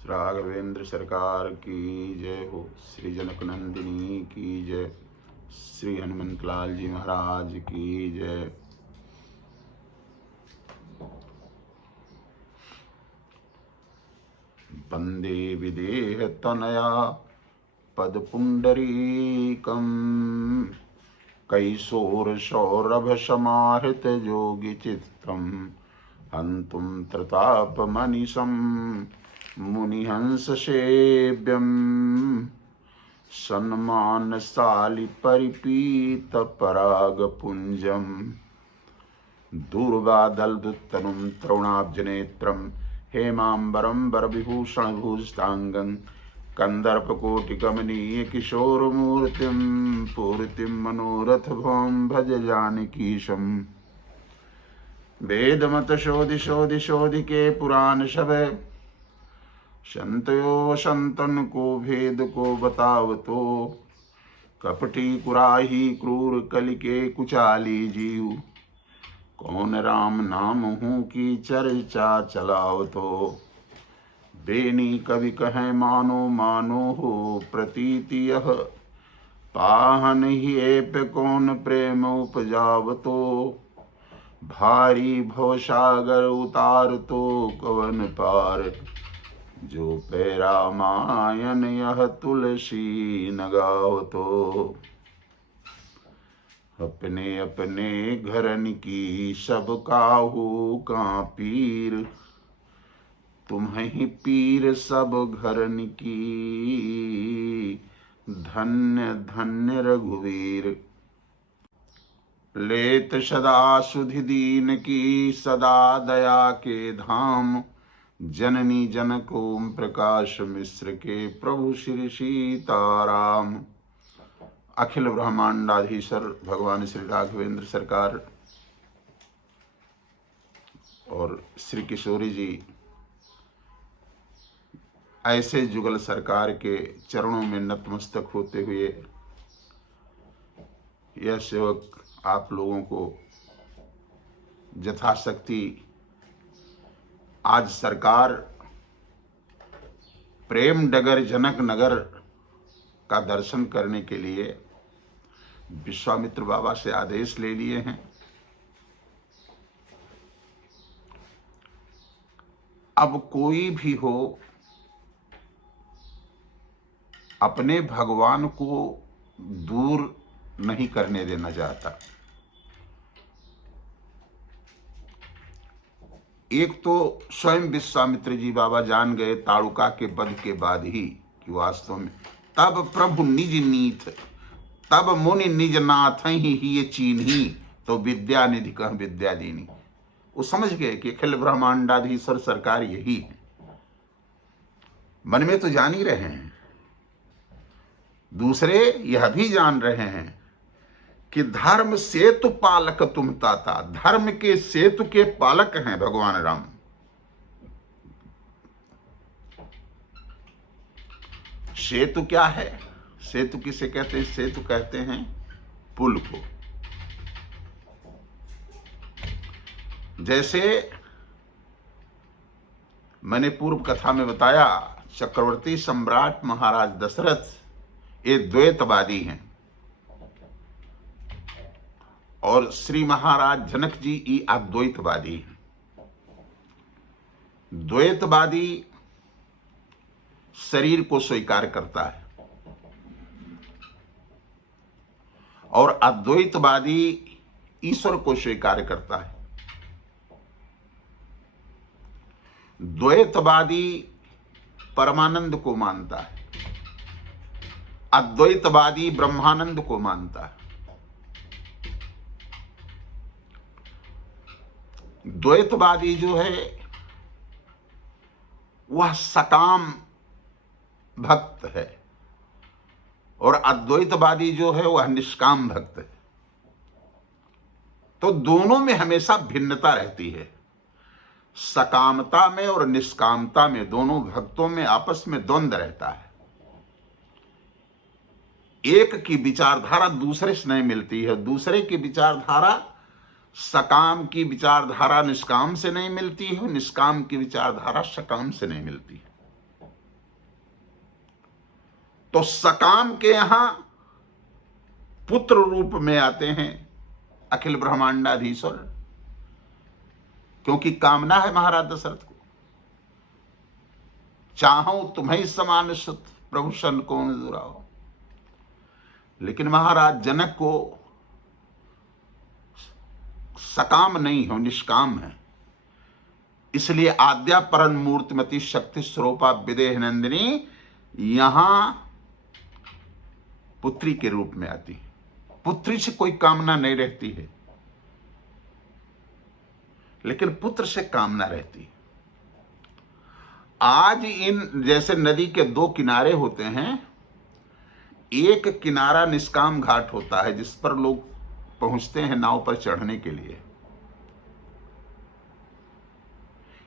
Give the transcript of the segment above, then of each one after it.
राघवेंद्र सरकार की जय हो। श्री जनक नंदिनी की जय। श्री हनुमंत लाल जी महाराज की जय। वंदे विदेह तनया पदपुंडरीकम् कैशोर सौरभ समाहृत योगी चित्तम् हंतुम त्रतापमनिशं मुनिहंस सेव्यम् सन्मानशाली परिपीत परागपुंजम् दूर्वादलदुत्तनुं तरुणाब्जनेत्रं हेमांबरं वरविभूषणभूषितांगं कंदर्पकोटिकमनीय किशोरमूर्तिं पूर्तिं मनोरथभं भज जानकीशम् वेदमत शोधि के पुराण सब संतयो संतन को भेद को बतावतो कपटी कुराही क्रूर कलि के कुचाली जीव कौन राम नाम हूँ की चर्चा चलाओ तो बेनी कवि कहें मानो मानो हो प्रतीति यह पाहन ही एप कौन प्रेम उपजाव तो भारी भवसागर उतार तो कवन पार जो पैरा मायन यह तुलसी नगाओ तो अपने अपने घरन की सब काहू का पीर तुम्हें पीर सब घरन की धन्य धन्य रघुवीर लेत सदा सुधि दीन की सदा दया के धाम जननी जनक ओम प्रकाश मिश्र के प्रभु श्री सीताराम। अखिल ब्रह्मांडाधीश्वर भगवान श्री राघवेंद्र सरकार और श्री किशोरी जी ऐसे जुगल सरकार के चरणों में नतमस्तक होते हुए यह सेवक आप लोगों को यथाशक्ति आज सरकार प्रेम डगर जनक नगर का दर्शन करने के लिए विश्वामित्र बाबा से आदेश ले लिए हैं। अब कोई भी हो अपने भगवान को दूर नहीं करने देना चाहता। एक तो स्वयं विश्वामित्र जी बाबा जान गए ताड़ुका के वध के बाद ही कि वास्तव में तब प्रभु निज नीथ तब मुनि निज नाथ ही ये चीन्ही तो विद्या निधि कह विद्या दीनी। वो समझ गए कि अखिल ब्रह्मांडाधीश्वर सरकार यही है। मन में तो जान ही रहे हैं, दूसरे यह भी जान रहे हैं कि धर्म सेतु पालक तुम ताता, धर्म के सेतु के पालक हैं भगवान राम। सेतु क्या है? सेतु किसे कहते हैं? सेतु कहते हैं पुल को। जैसे मैंने पूर्व कथा में बताया, चक्रवर्ती सम्राट महाराज दशरथ ये द्वैतवादी हैं और श्री महाराज जनक जी ये अद्वैतवादी हैं। द्वैतवादी शरीर को स्वीकार करता है और अद्वैतवादी ईश्वर को स्वीकार करता है। द्वैतवादी परमानंद को मानता है, अद्वैतवादी ब्रह्मानंद को मानता है। द्वैतवादी जो है वह सकाम भक्त है और अद्वैतवादी जो है वह निष्काम भक्त है। तो दोनों में हमेशा भिन्नता रहती है। सकामता में और निष्कामता में दोनों भक्तों में आपस में द्वंद्व रहता है। एक की विचारधारा दूसरे से नहीं मिलती है, दूसरे की विचारधारा सकाम की विचारधारा निष्काम से नहीं मिलती है, निष्काम की विचारधारा सकाम से नहीं मिलती है। तो सकाम के यहां पुत्र रूप में आते हैं अखिल ब्रह्मांडाधीश्वर, क्योंकि कामना है महाराज दशरथ को, चाहूं तुम्हें समान सुत प्रभु सन कौन दुराओ। लेकिन महाराज जनक को सकाम नहीं हो, निष्काम है, इसलिए आद्या परम मूर्तिमती शक्ति स्वरूपा विदेह नंदिनी यहां पुत्री के रूप में आती है। पुत्री से कोई कामना नहीं रहती है, लेकिन पुत्र से कामना रहती है। आज इन जैसे नदी के दो किनारे होते हैं, एक किनारा निष्काम घाट होता है जिस पर लोग पहुंचते हैं नाव पर चढ़ने के लिए,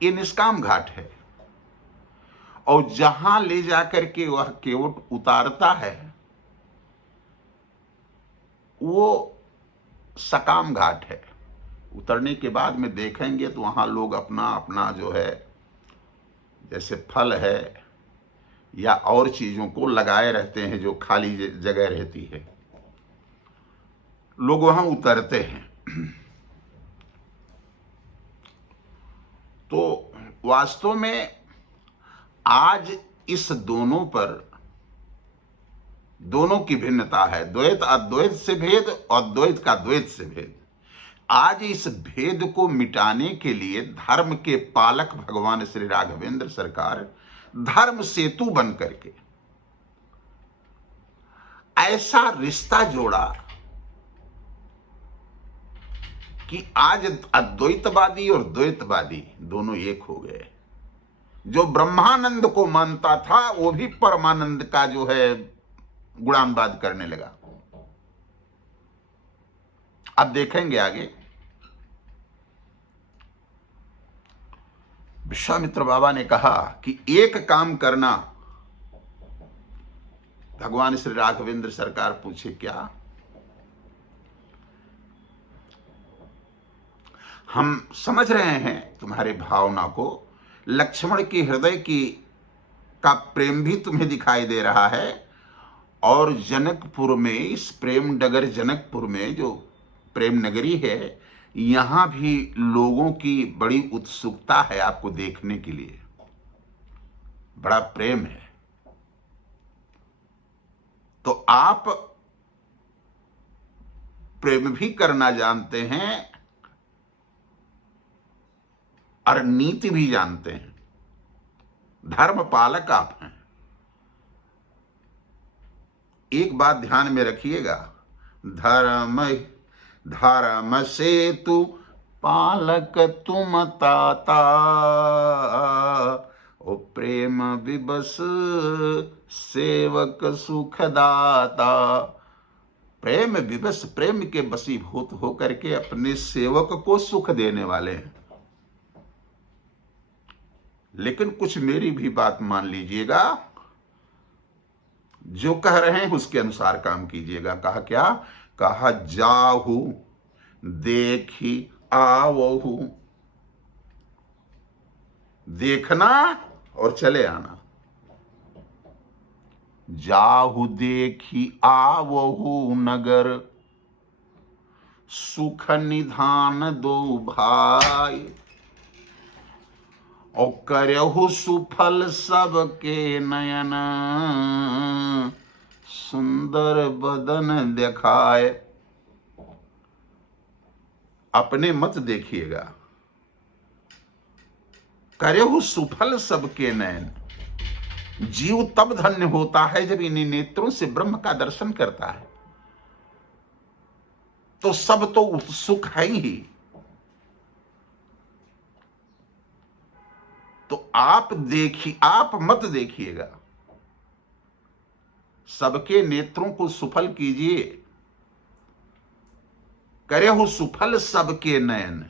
ये निष्काम घाट है। और जहां ले जाकर के वह केवट उतारता है वो सकाम घाट है। उतरने के बाद में देखेंगे तो वहां लोग अपना अपना जो है जैसे फल है या और चीजों को लगाए रहते हैं, जो खाली जगह रहती है, लोग वहां उतरते हैं। तो वास्तव में आज इस दोनों पर दोनों की भिन्नता है, द्वैत अद्वैत से भेद और द्वैत का द्वैत से भेद। आज इस भेद को मिटाने के लिए धर्म के पालक भगवान श्री राघवेंद्र सरकार धर्म सेतु बन करके ऐसा रिश्ता जोड़ा कि आज अद्वैतवादी और द्वैतवादी दोनों एक हो गए। जो ब्रह्मानंद को मानता था वो भी परमानंद का जो है गुणानवाद करने लगा। अब देखेंगे आगे। विश्वामित्र बाबा ने कहा कि एक काम करना। भगवान श्री राघवेंद्र सरकार पूछे क्या? हम समझ रहे हैं तुम्हारे भावना को, लक्ष्मण के हृदय की का प्रेम भी तुम्हें दिखाई दे रहा है, और जनकपुर में, इस प्रेम डगर जनकपुर में जो प्रेम नगरी है, यहां भी लोगों की बड़ी उत्सुकता है आपको देखने के लिए, बड़ा प्रेम है। तो आप प्रेम भी करना जानते हैं और नीति भी जानते हैं, धर्म पालक आप हैं। एक बात ध्यान में रखिएगा, धर्म सेतु पालक तुम ताता, ओ प्रेम विबस सेवक सुखदाता। प्रेम विबस, प्रेम के बसीभूत होकर के अपने सेवक को सुख देने वाले हैं। लेकिन कुछ मेरी भी बात मान लीजिएगा, जो कह रहे हैं उसके अनुसार काम कीजिएगा। कहा क्या? कहा जाहु देखी आवहु, देखना और चले आना। जाहु देखी आवहु नगर, सुख निधान दो भाई, और करहु सुफल सबके नयन, सुंदर बदन दिखाए। अपने मत देखिएगा, करहु सुफल सबके नयन। जीव तब धन्य होता है जब इन्हीं नेत्रों से ब्रह्म का दर्शन करता है। तो सब तो उत्सुक है ही। तो आप मत देखिएगा, सबके नेत्रों को सुफल कीजिए। करहु सुफल सबके नयन,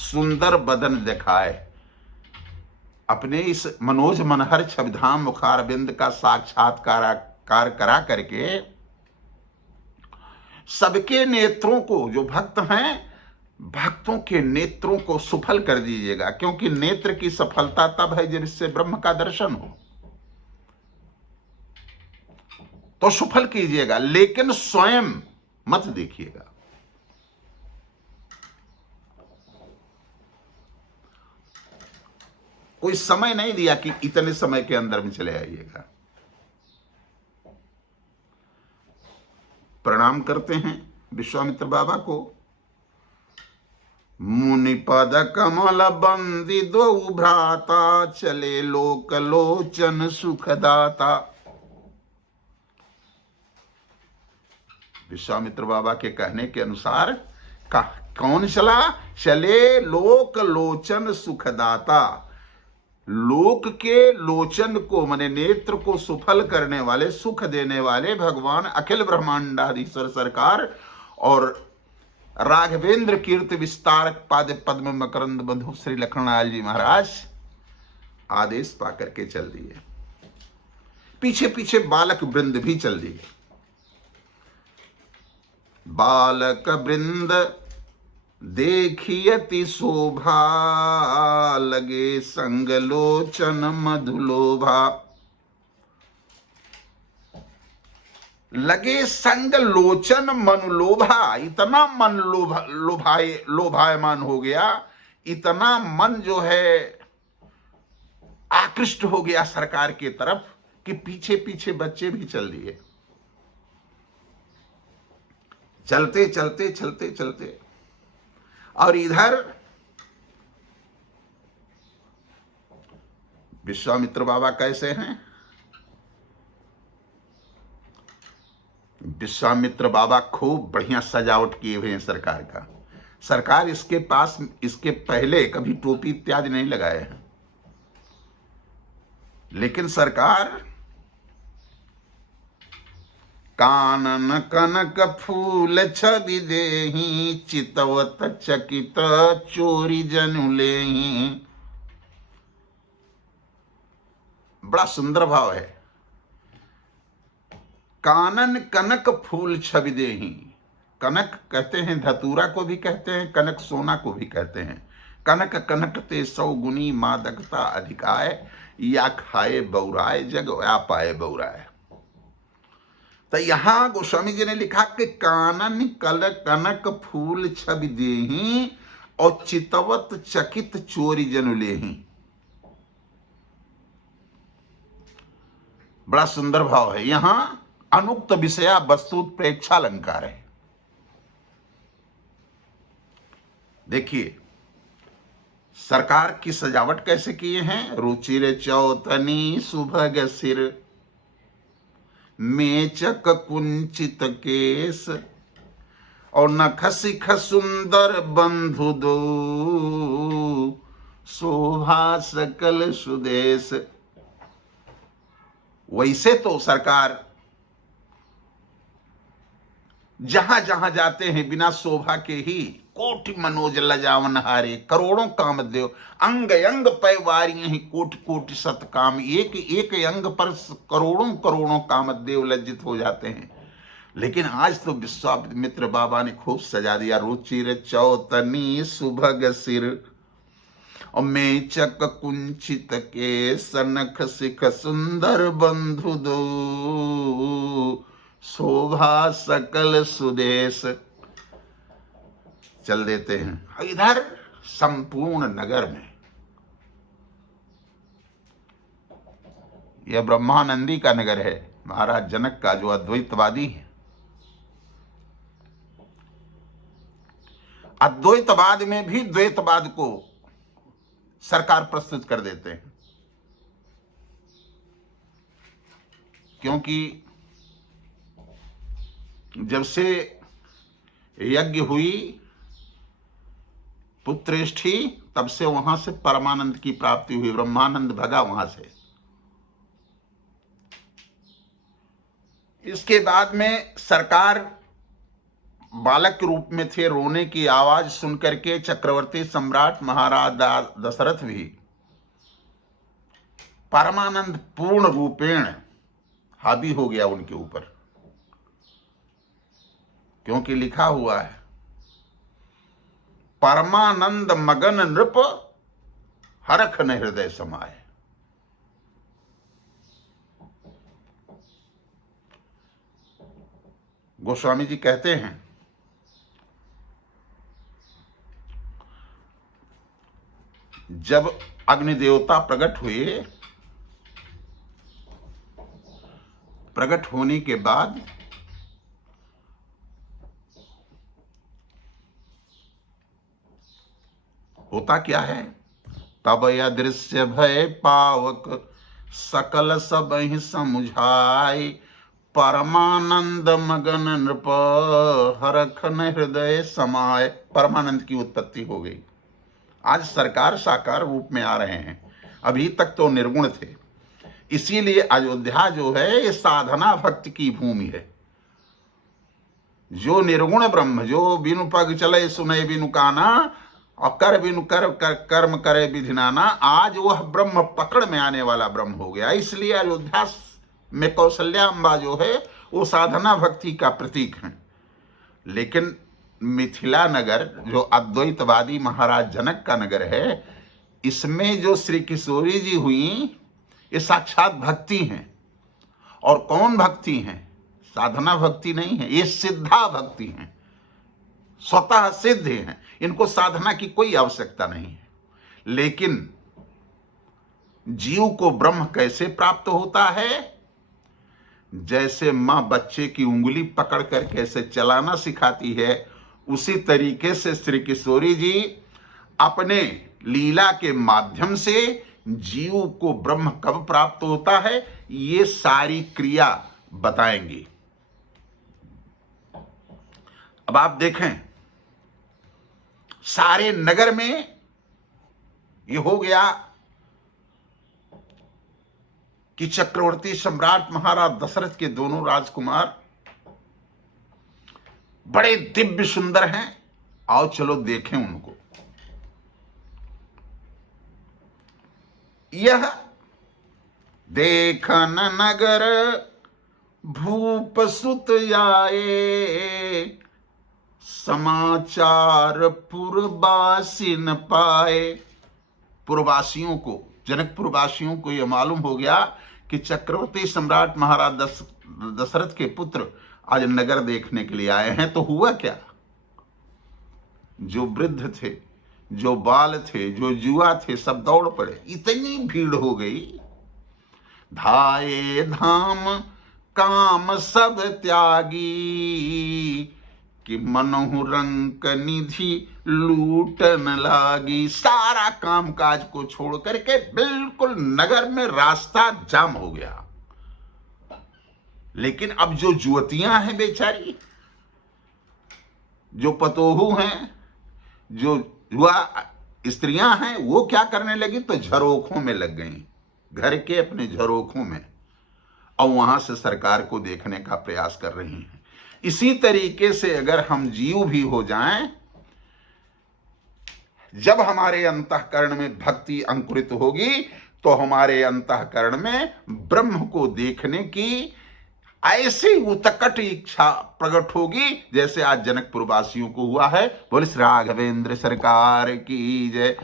सुंदर बदन दिखाए। अपने इस मनोज मनहर छविधाम मुखारबिंद का साक्षात्कार करा करके सबके नेत्रों को, जो भक्त हैं, भक्तों के नेत्रों को सुफल कर दीजिएगा। क्योंकि नेत्र की सफलता तब है जब इससे ब्रह्म का दर्शन हो। तो सफल कीजिएगा, लेकिन स्वयं मत देखिएगा। कोई समय नहीं दिया कि इतने समय के अंदर में चले आइएगा। प्रणाम करते हैं विश्वामित्र बाबा को। मुनि पद कमल बंदी दो भ्राता, चले लोक लोचन सुखदाता। विश्वामित्र बाबा के कहने के अनुसार कौन चला? चले लोक लोचन सुखदाता। लोक के लोचन को माने नेत्र को सुफल करने वाले, सुख देने वाले भगवान अखिल ब्रह्मांडाधीश्वर सरकार और राघवेंद्र कीर्ति विस्तार पाद पद्म मकरंद बंधु श्री लखनलाल जी महाराज आदेश पाकर के चल दिए। पीछे पीछे बालक वृंद भी चल दिए। बालक वृंद देखियति शोभा, लगे संग लोचन मधुलोभा। लगे संग लोचन मन लोभा। इतना मन लोभायमान हो गया, इतना मन जो है आकृष्ट हो गया सरकार की तरफ कि पीछे पीछे बच्चे भी चल दिए। चलते चलते चलते चलते और इधर विश्वामित्र बाबा कैसे हैं? विश्वामित्र बाबा खूब बढ़िया सजावट किए हुए हैं सरकार का। सरकार इसके पास इसके पहले कभी टोपी इत्यादि नहीं लगाए हैं, लेकिन सरकार कानन कनक फूल छवि देहि, चितवत चकित चोरी जनु लेहि। बड़ा सुंदर भाव है। कानन कनक फूल छवि देहि। कनक कहते हैं धतूरा को भी कहते हैं, कनक सोना को भी कहते हैं। कनक कनक ते 100 गुनी मादकता अधिकाय, या खाए बौराय जग या पाए बौराय। तो यहां गोस्वामी जी ने लिखा कि कानन कल कनक फूल छवि देहि, और चितवत चकित चोरी जनु लेहि। बड़ा सुंदर भाव है। यहां अनुक्त विषया वस्तु प्रेक्षालंकार है। देखिए सरकार की सजावट कैसे किए हैं। रुचिर चौतनी सुभग सिर, मेचक कुंचित केस, और नख शिख सुंदर बंधु दो, शोभा सकल सुदेश। वैसे तो सरकार जहां जहां जाते हैं बिना शोभा के ही कोटि मनोज लजावन हारे, करोड़ों कामदेव अंग अंग पैवारी ही कोटि कोटि सत काम। एक एक अंग पर करोड़ों करोड़ों कामदेव लज्जित हो जाते हैं। लेकिन आज तो विश्वामित्र बाबा ने खूब सजा दिया। रुचिर चौतनी सुभग सिर, और मेचक कुंचित के सनख शिख सुंदर बंधु दो, शोभा सकल सुदेश। चल देते हैं। इधर संपूर्ण नगर में यह ब्रह्मानंदी का नगर है, महाराज जनक का, जो अद्वैतवादी है। अद्वैतवाद में भी द्वैतवाद को सरकार प्रस्तुत कर देते हैं, क्योंकि जब से यज्ञ हुई पुत्रेष्ठी, तब से वहां से परमानंद की प्राप्ति हुई। ब्रह्मानंद भगा वहां से। इसके बाद में सरकार बालक के रूप में थे। रोने की आवाज सुनकर के चक्रवर्ती सम्राट महाराज दशरथ भी परमानंद पूर्ण रूपेण हावी हो गया उनके ऊपर, क्योंकि लिखा हुआ है परमानंद मगन नृप, हरख न हृदय समाये। गोस्वामी जी कहते हैं, जब अग्नि देवता प्रकट हुए, प्रकट होने के बाद होता क्या है, तब अदृश्य भय पावक सकल सब ही समुझाय, परमानंद मगन नृप हरखन हृदय समाय। परमानंद की उत्पत्ति हो गई। आज सरकार साकार रूप में आ रहे हैं, अभी तक तो निर्गुण थे। इसीलिए अयोध्या जो है ये साधना भक्ति की भूमि है। जो निर्गुण ब्रह्म, जो बिनु पग चले सुने बिनु काना और कर बिनु कर्म करे विधि नाना, आज वह ब्रह्म पकड़ में आने वाला ब्रह्म हो गया। इसलिए अयोध्या में कौशल्या अम्बा जो है वो साधना भक्ति का प्रतीक है। लेकिन मिथिला नगर जो अद्वैतवादी महाराज जनक का नगर है, इसमें जो श्री किशोरी जी हुई ये साक्षात भक्ति हैं। और कौन भक्ति हैं? साधना भक्ति नहीं है, ये सिद्धा भक्ति हैं, स्वतः सिद्ध हैं। इनको साधना की कोई आवश्यकता नहीं है। लेकिन जीव को ब्रह्म कैसे प्राप्त होता है? जैसे मां बच्चे की उंगली पकड़कर कैसे चलाना सिखाती है, उसी तरीके से श्री किशोरी जी अपने लीला के माध्यम से जीव को ब्रह्म कब प्राप्त होता है ये सारी क्रिया बताएंगी। अब आप देखें, सारे नगर में ये हो गया कि चक्रवर्ती सम्राट महाराज दशरथ के दोनों राजकुमार बड़े दिव्य सुंदर हैं। आओ चलो देखें उनको। यह देखन नगर भूप सुत आए, समाचार पुरवासी न पाए। पुरवासियों को, जनकपुरवासियों को यह मालूम हो गया कि चक्रवर्ती सम्राट महाराज दशरथ के पुत्र आज नगर देखने के लिए आए हैं। तो हुआ क्या, जो वृद्ध थे, जो बाल थे, जो जुआ थे, सब दौड़ पड़े। इतनी भीड़ हो गई, धाये धाम काम सब त्यागी, कि मनहु रंक निधि लूटन लागी। सारा काम काज को छोड़ करके बिल्कुल नगर में रास्ता जाम हो गया। लेकिन अब जो जुवतियां हैं बेचारी, जो पतोहू हैं, जो युवा स्त्रियां हैं, वो क्या करने लगी? तो झरोखों में लग गई, घर के अपने झरोखों में, और वहां से सरकार को देखने का प्रयास कर रही हैं। इसी तरीके से अगर हम जीव भी हो जाएं, जब हमारे अंतःकरण में भक्ति अंकुरित होगी तो हमारे अंतःकरण में ब्रह्म को देखने की ऐसी उत्कट इच्छा प्रकट होगी जैसे आज जनकपुर वासियों को हुआ है। बोले श्री राघवेंद्र सरकार की जय।